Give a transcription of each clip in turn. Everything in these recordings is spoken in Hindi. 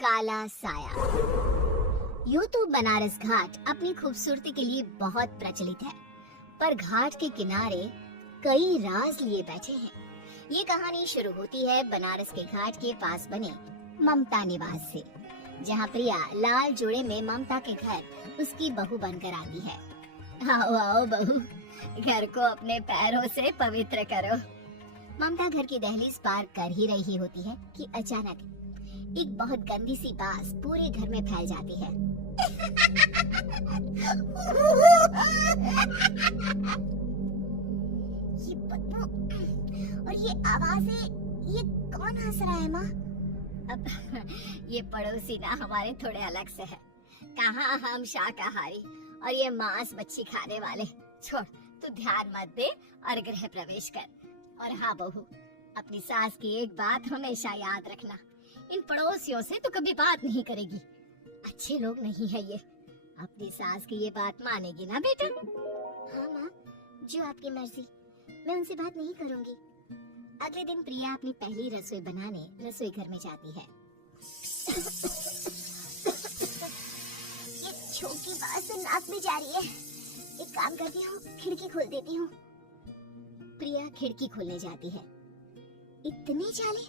काला साया। यूं तो बनारस घाट अपनी खूबसूरती के लिए बहुत प्रचलित है, पर घाट के किनारे कई राज लिए बैठे हैं। ये कहानी शुरू होती है बनारस के घाट के पास बने ममता निवास से, जहाँ प्रिया लाल जोड़े में ममता के घर उसकी बहू बनकर आती है। आओ आओ बहू, घर को अपने पैरों से पवित्र करो। ममता घर की दहलीज पार कर ही रही होती है कि अचानक एक बहुत गंदी सी बास पूरे घर में फैल जाती है। ये बदबू और ये आवाजें, ये कौन हंस रहा है माँ? अब ये पड़ोसी ना हमारे थोड़े अलग से है। कहाँ हम शाकाहारी और ये मांस मच्छी खाने वाले। छोड़, तू ध्यान मत दे और गृह प्रवेश कर। और हाँ बहू, अपनी सास की एक बात हमेशा याद रखना, इन पड़ोसियों से तो कभी बात नहीं करेगी। अच्छे लोग नहीं है ये। अपनी सास की ये बात मानेगी ना बेटा? हाँ माँ, जो आपकी मर्जी, मैं उनसे बात नहीं करूँगी। अगले दिन प्रिया अपनी पहली रसोई बनाने रसोई घर में जाती है। ये छोटी बात तो नाक में जा रही है। एक काम करती हूँ, खिड़की खोल देती हूँ। प्रिया खिड़की खोलने जाती है। इतने चाले,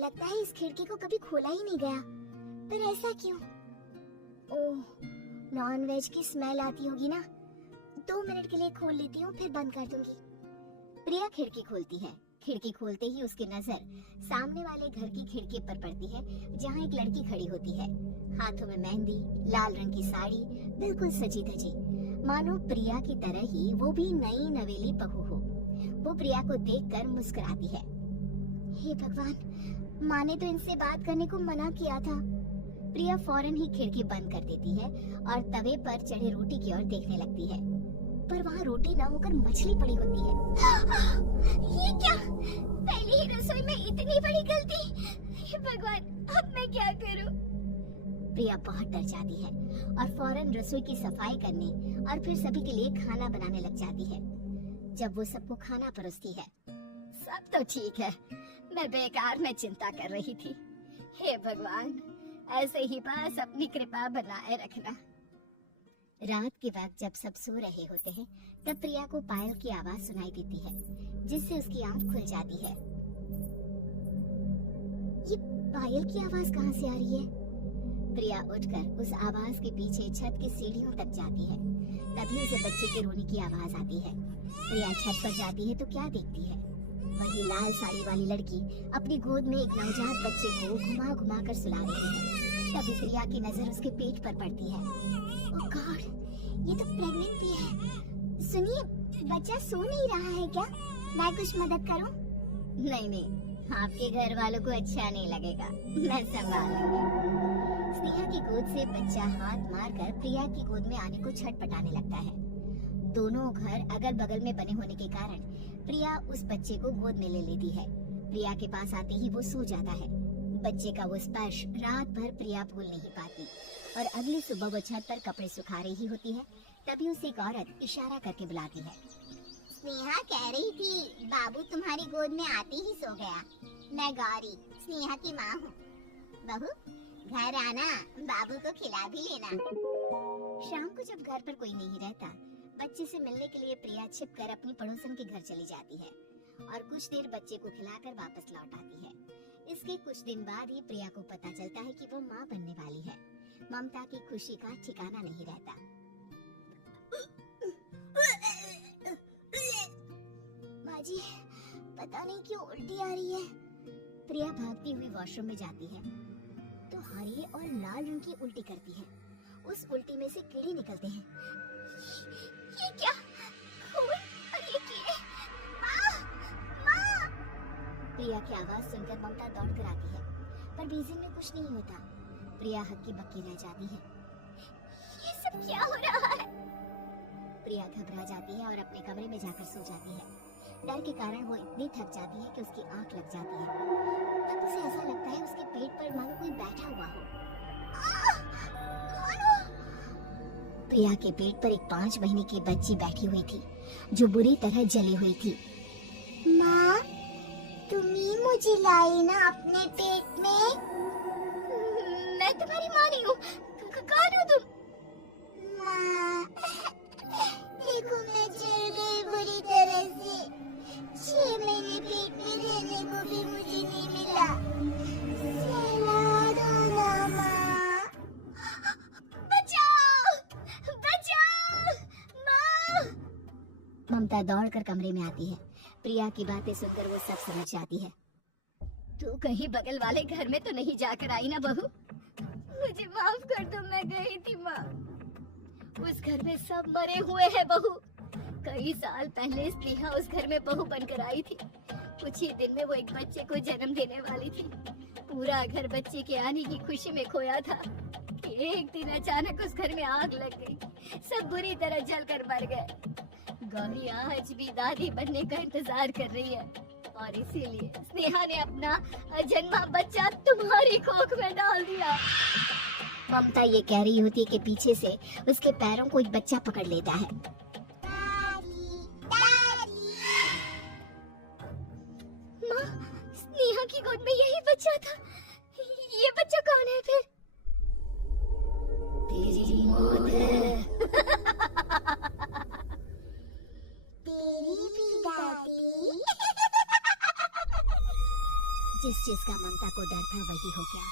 लगता है इस खिड़की को कभी खोला ही नहीं गया। पर ऐसा क्यों? ओह, नॉन-वेज की स्मेल आती होगी ना। 2 मिनट के लिए खोल लेती हूँ, फिर बंद कर दूंगी। प्रिया खिड़की खोलती है। खिड़की खोलते ही उसकी नजर सामने वाले घर की खिड़की पर पड़ती है, जहाँ एक लड़की खड़ी होती है। हाथों में मेहंदी, लाल रंग की साड़ी, बिल्कुल सजी धजी, मानो प्रिया की तरह ही वो भी नई नवेली बहू हो। वो प्रिया को देखकर मुस्कुराती है। हे भगवान, माँ ने तो इनसे बात करने को मना किया था। प्रिया फौरन ही खिड़की बंद कर देती है और तवे पर चढ़े रोटी की ओर देखने लगती है, पर वहाँ रोटी ना होकर मछली पड़ी होती है। ये क्या? पहली ही रसोई में इतनी बड़ी गलती। हे भगवान, अब मैं क्या करूँ? प्रिया बहुत डर जाती है और फौरन रसोई की सफाई करने और फिर सभी के लिए खाना बनाने लग जाती है। जब वो सबको खाना परोसती है, सब तो ठीक है, मैं बेकार में चिंता कर रही थी। हे भगवान, ऐसे ही बस अपनी कृपा बनाए रखना। रात के वक्त जब सब सो रहे होते हैं, तब प्रिया को पायल की आवाज सुनाई देती है, जिससे उसकी आंख खुल जाती है। ये पायल की आवाज कहाँ से आ रही है? प्रिया उठकर उस आवाज के पीछे छत की सीढ़ियों तक जाती है। तभी उसे बच्चे के रोने की आवाज आती है। प्रिया छत पर जाती है तो क्या देखती है? वही लाल साड़ी वाली लड़की अपनी गोद में एक नवजात बच्चे को घुमा घुमा कर सुला रही है। तभी प्रिया की नजर उसके पेट पर पड़ती है। ओह गॉड, ये तो प्रेग्नेंट भी है। सुनिए, बच्चा सो नहीं रहा है क्या? मैं कुछ मदद करूं? नहीं नहीं, आपके घर वालों को अच्छा नहीं लगेगा, मैं संभाल लूंगी। स्नेहा की गोद से बच्चा हाथ मारकर प्रिया की गोद में आने को छटपटाने लगता है। दोनों घर अगल बगल में बने होने के कारण प्रिया उस बच्चे को गोद में ले लेती है। प्रिया के पास आते ही वो सो जाता है। बच्चे का वो स्पर्श रात भर प्रिया भूल नहीं पाती और अगली सुबह वो छत पर कपड़े सुखा रही होती है। तभी उसे एक औरत इशारा करके बुलाती है। स्नेहा कह रही थी बाबू तुम्हारी गोद में आते ही सो गया। मैं गौरी, स्नेहा की माँ हूँ। बहू, घर आना, बाबू को खिला भी लेना। शाम को जब घर पर कोई नहीं रहता, बच्चे से मिलने के लिए प्रिया छिपकर अपनी पड़ोसन के घर चली जाती है और कुछ देर बच्चे को खिलाकर वापस लौट आती है। इसके कुछ दिन बाद ही प्रिया को पता चलता है कि वो माँ बनने वाली है। ममता की खुशी का ठिकाना नहीं रहता। माँ जी, पता नहीं क्यों उल्टी आ रही है। प्रिया भागती हुई वॉशरूम में जाती है तो हरी और लाल रंग की उल्टी करती है। उस उल्टी में से कीड़े निकलते हैं। ये क्या? खून और ये कीड़े! माँ! माँ! प्रिया की आवाज सुनकर ममता दौड़ कर आती है, पर बेसिन में कुछ नहीं होता। प्रिया हक्की बक्की रह जाती है। ये सब क्या हो रहा है? प्रिया घबरा जाती है और अपने कमरे में जाकर सो जाती है। डर के कारण वो इतनी थक जाती है कि उसकी आंख लग जाती है। तब उसे ऐसा लगता है उसके पेट पर मानो कोई बैठा हुआ हो। कौन हो? प्रिया के पेट पर एक 5 महीने की बच्ची बैठी हुई थी, जो बुरी तरह जली हुई थी। माँ, तुम ही मुझे लाई ना अपने पेट में? मैं तुम्हारी माँ नहीं हूँ। कौन हो तुम? माँ, देखो मैं जल गई बुरी तरह से। 6 महीने पेट में रहने को भी मुझे नहीं मिला। सहला दो ना माँ। बचाओ, बचाओ, माँ। ममता दौड़कर कमरे में आती है। प्रिया की बातें सुनकर वो सब समझ जाती है। तू कहीं बगल वाले घर में तो नहीं जाकर आई ना बहू? मुझे माफ कर दो, मैं गई थी माँ। उस घर में सब मरे हुए हैं बहू। कई साल पहले स्नेहा उस घर में बहू बनकर आई थी। कुछ ही दिन में वो एक बच्चे को जन्म देने वाली थी। पूरा घर बच्चे के आने की खुशी में खोया था कि एक दिन अचानक उस घर में आग लग गई। सब बुरी तरह जलकर मर गए। गौरी आज भी दादी बनने का इंतजार कर रही है और इसीलिए स्नेहा ने अपना अजन्मा बच्चा तुम्हारी कोख में डाल दिया। ममता ये कह रही होती कि पीछे से उसके पैरों को एक बच्चा पकड़ लेता है। माँ, स्नेहा की गोद में यही बच्चा था। ये बच्चा कौन है फिर? तेरी मौत है। तेरी भी दादी। जिस चीज का ममता को डर था वही हो गया।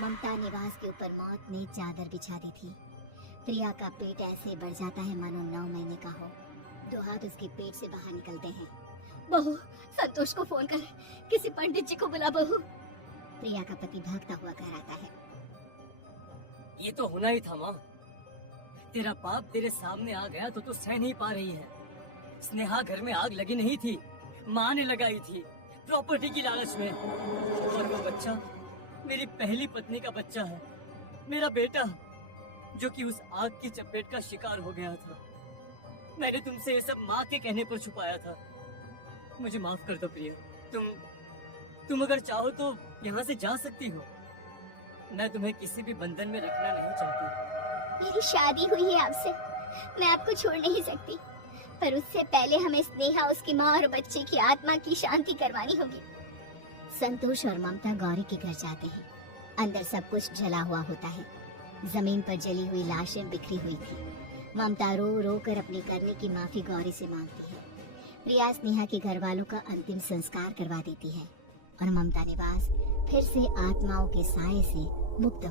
ममता निवास के ऊपर मौत ने चादर बिछा दी थी। प्रिया का पेट ऐसे बढ़ जाता है मानो 9 महीने का हो। 2 हाथ उसके पेट से बाहर निकलते हैं। बहू, संतोष को फोन कर, किसी पंडित जी को बुला बहू। प्रिया का पति भागता हुआ घर आता है। ये तो होना ही था माँ। तेरा बाप तेरे सामने आ गया तो तू सह नहीं पा रही है। स्नेहा घर में आग लगी नहीं थी, माँ ने लगाई थी प्रॉपर्टी की लालच में। और वो बच्चा मेरी पहली पत्नी का बच्चा है, मेरा बेटा, जो कि उस आग की चपेट का शिकार हो गया था। मैंने तुमसे ये सब माँ के कहने पर छुपाया था। मुझे माफ कर दो प्रिया। तुम अगर चाहो तो यहाँ से जा सकती हो। मैं तुम्हें किसी भी बंधन में रखना नहीं चाहती। मेरी शादी हुई है आपसे, मैं आपको छोड़ नहीं सकती, पर उससे पहले हमें स्नेहा, उसकी माँ और बच्चे की आत्मा की शांति करवानी होगी। संतोष और ममता गौरी के घर जाते हैं। अंदर सब कुछ जला हुआ होता है। जमीन पर जली हुई लाशें बिखरी हुई थी। ममता रो रो कर अपने करने की माफी गौरी से मांगती है। प्रिया स्नेहा के घर वालों का अंतिम संस्कार करवा देती है और ममता निवास फिर से आत्माओं के साए से मुक्त